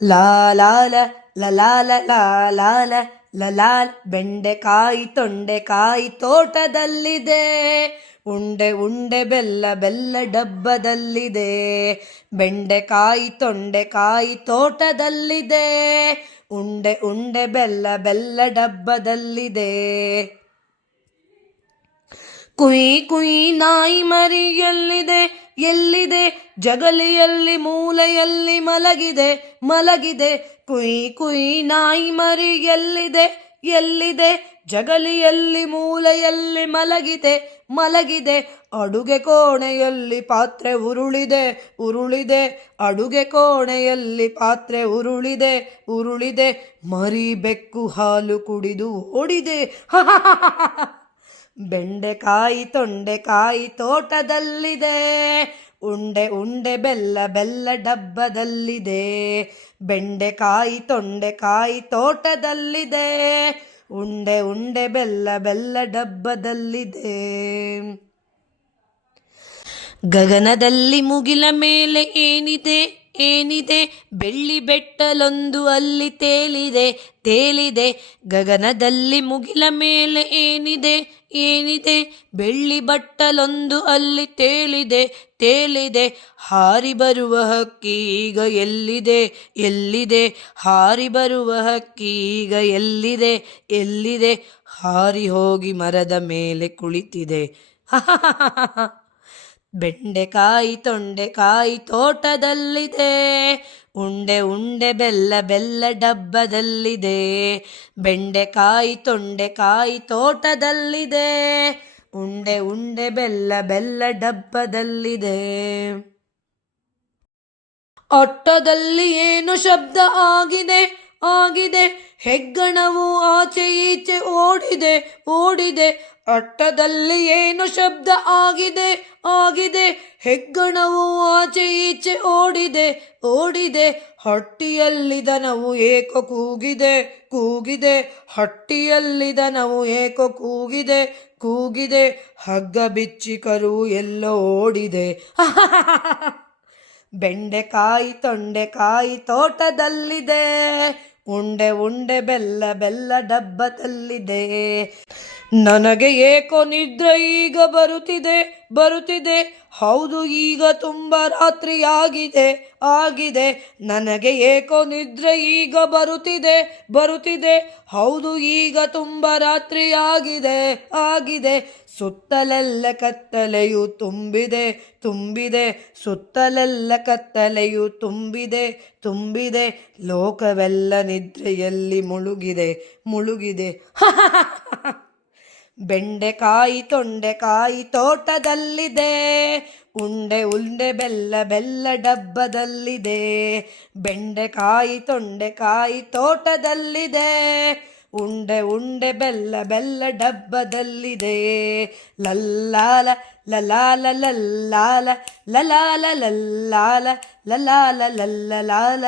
ಲಾ ಲಾಲ ಲಲಾಲ ಲಾಲ ಲಲಾಲ್ ಬೆಂಡೆಕಾಯಿ ತೊಂಡೆಕಾಯಿ ತೋಟದಲ್ಲಿದೆ. ಉಂಡೆ ಉಂಡೆ ಬೆಲ್ಲ ಬೆಲ್ಲ ಡಬ್ಬದಲ್ಲಿದೆ. ಬೆಂಡೆಕಾಯಿ ತೊಂಡೆಕಾಯಿ ತೋಟದಲ್ಲಿದೆ. ಉಂಡೆ ಉಂಡೆ ಬೆಲ್ಲ ಬೆಲ್ಲ ಡಬ್ಬದಲ್ಲಿದೆ. ಕುಯ್ ಕುಯ್ ನಾಯಿ ಮರಿ ಎಲ್ಲಿದೆ ಎಲ್ಲಿದೆ? ಜಗಲಿಯಲ್ಲಿ ಮೂಲೆಯಲ್ಲಿ ಮಲಗಿದೆ ಮಲಗಿದೆ. ಕುಯ್ ಕುಯ್ ನಾಯಿ ಮರಿ ಎಲ್ಲಿದೆ ಎಲ್ಲಿದೆ? ಜಗಲಿಯಲ್ಲಿ ಮೂಲೆಯಲ್ಲಿ ಮಲಗಿದೆ ಮಲಗಿದೆ. ಅಡುಗೆ ಕೋಣೆಯಲ್ಲಿ ಪಾತ್ರೆ ಉರುಳಿದೆ ಉರುಳಿದೆ. ಅಡುಗೆ ಕೋಣೆಯಲ್ಲಿ ಪಾತ್ರೆ ಉರುಳಿದೆ ಉರುಳಿದೆ. ಮರಿ ಬೆಕ್ಕು ಹಾಲು ಕುಡಿದು ಓಡಿದೆ. ಬೆಂಡೆಕಾಯಿ ತೊಂಡೆಕಾಯಿ ತೋಟದಲ್ಲಿದೆ. ಉಂಡೆ ಉಂಡೆ ಬೆಲ್ಲ ಬೆಲ್ಲ ಡಬ್ಬದಲ್ಲಿದೆ. ಬೆಂಡೆಕಾಯಿ ತೊಂಡೆಕಾಯಿ ತೋಟದಲ್ಲಿದೆ. ಉಂಡೆ ಉಂಡೆ ಬೆಲ್ಲ ಬೆಲ್ಲ ಡಬ್ಬದಲ್ಲಿದೆ. ಗಗನದಲ್ಲಿ ಮುಗಿಲ ಮೇಲೆ ಏನಿದೆ ಏನಿದೆ? ಬೆಳ್ಳಿ ಬೆಟ್ಟಲೊಂದು ಅಲ್ಲಿ ತೇಲಿದೆ ತೇಲಿದೆ. ಗಗನದಲ್ಲಿ ಮುಗಿಲ ಮೇಲೆ ಏನಿದೆ ಏನಿದೆ? ಬೆಳ್ಳಿ ಬಟ್ಟಲೊಂದು ಅಲ್ಲಿ ತೇಲಿದೆ ತೇಲಿದೆ. ಹಾರಿ ಬರುವ ಹಕ್ಕಿ ಈಗ ಎಲ್ಲಿದೆ ಎಲ್ಲಿದೆ? ಹಾರಿ ಬರುವ ಹಕ್ಕಿ ಈಗ ಎಲ್ಲಿದೆ ಎಲ್ಲಿದೆ? ಹಾರಿ ಹೋಗಿ ಮರದ ಮೇಲೆ ಕುಳಿತಿದೆ. ಬೆಂಡೆಕಾಯಿ ತೊಂಡೆಕಾಯಿ ತೋಟದಲ್ಲಿದೆ. ಉಂಡೆ ಉಂಡೆ ಬೆಲ್ಲ ಬೆಲ್ಲ ಡಬ್ಬದಲ್ಲಿದೆ. ಬೆಂಡೆಕಾಯಿ ತೊಂಡೆಕಾಯಿ ತೋಟದಲ್ಲಿದೆ. ಉಂಡೆ ಉಂಡೆ ಬೆಲ್ಲ ಬೆಲ್ಲ ಡಬ್ಬದಲ್ಲಿದೆ. ಅಟ್ಟದಲ್ಲಿ ಏನು ಶಬ್ದ ಆಗಿದೆ ಆಗಿದೆ? ಹೆಗ್ಗಣವು ಆಚೆ ಈಚೆ ಓಡಿದೆ ಓಡಿದೆ. ಅಟ್ಟದಲ್ಲಿ ಏನು ಶಬ್ದ ಆಗಿದೆ ಆಗಿದೆ? ಹೆಗ್ಗಣವು ಆಚೆ ಈಚೆ ಓಡಿದೆ ಓಡಿದೆ. ಹಟ್ಟಿಯಲ್ಲಿ ದನವು ಏಕೋ ಕೂಗಿದೆ ಕೂಗಿದೆ. ಹಟ್ಟಿಯಲ್ಲಿ ದನವು ಏಕೋ ಕೂಗಿದೆ ಕೂಗಿದೆ. ಹಗ್ಗ ಬಿಚ್ಚಿ ಕರು ಎಲ್ಲೋ ಓಡಿದೆ. ಬೆಂಡೆಕಾಯಿ ತೊಂಡೆಕಾಯಿ ತೋಟದಲ್ಲಿದೆ. ಉಂಡೆ ಉಂಡೆ ಬೆಲ್ಲ ಬೆಲ್ಲ ಡಬ್ಬದಲ್ಲಿದೆ. ನನಗೆ ಏಕೋ ನಿದ್ರೆ ಈಗ ಬರುತ್ತಿದೆ ಬರುತ್ತಿದೆ. ಹೌದು ಈಗ ತುಂಬ ರಾತ್ರಿ ಆಗಿದೆ ಆಗಿದೆ. ನನಗೆ ಏಕೋ ನಿದ್ರೆ ಈಗ ಬರುತ್ತಿದೆ ಬರುತ್ತಿದೆ. ಹೌದು ಈಗ ತುಂಬ ರಾತ್ರಿ ಆಗಿದೆ ಆಗಿದೆ. ಸುತ್ತಲೆಲ್ಲ ಕತ್ತಲೆಯು ತುಂಬಿದೆ ತುಂಬಿದೆ. ಸುತ್ತಲೆಲ್ಲ ಕತ್ತಲೆಯು ತುಂಬಿದೆ ತುಂಬಿದೆ. ಲೋಕವೆಲ್ಲ ನಿದ್ರೆಯಲ್ಲಿ ಮುಳುಗಿದೆ ಮುಳುಗಿದೆ. ಬೆಂಡೆಕಾಯಿ ತೊಂಡೆಕಾಯಿ ತೋಟದಲ್ಲಿದೆ. ಉಂಡೆ ಉಂಡೆ ಬೆಲ್ಲ ಬೆಲ್ಲ ಡಬ್ಬದಲ್ಲಿದೆ. ಬೆಂಡೆಕಾಯಿ ತೊಂಡೆಕಾಯಿ ತೋಟದಲ್ಲಿದೆ. ಉಂಡೆ ಉಂಡೆ ಬೆಲ್ಲ ಬೆಲ್ಲ ಡಬ್ಬದಲ್ಲಿದೆ. ಲಲ್ಲಾಲ ಲಲಾಲ ಲಲ್ಲಾಲ ಲಲಾಲ ಲಲ್ಲಾಲ ಲಲಾಲ ಲಲ್ಲಲಾಲ.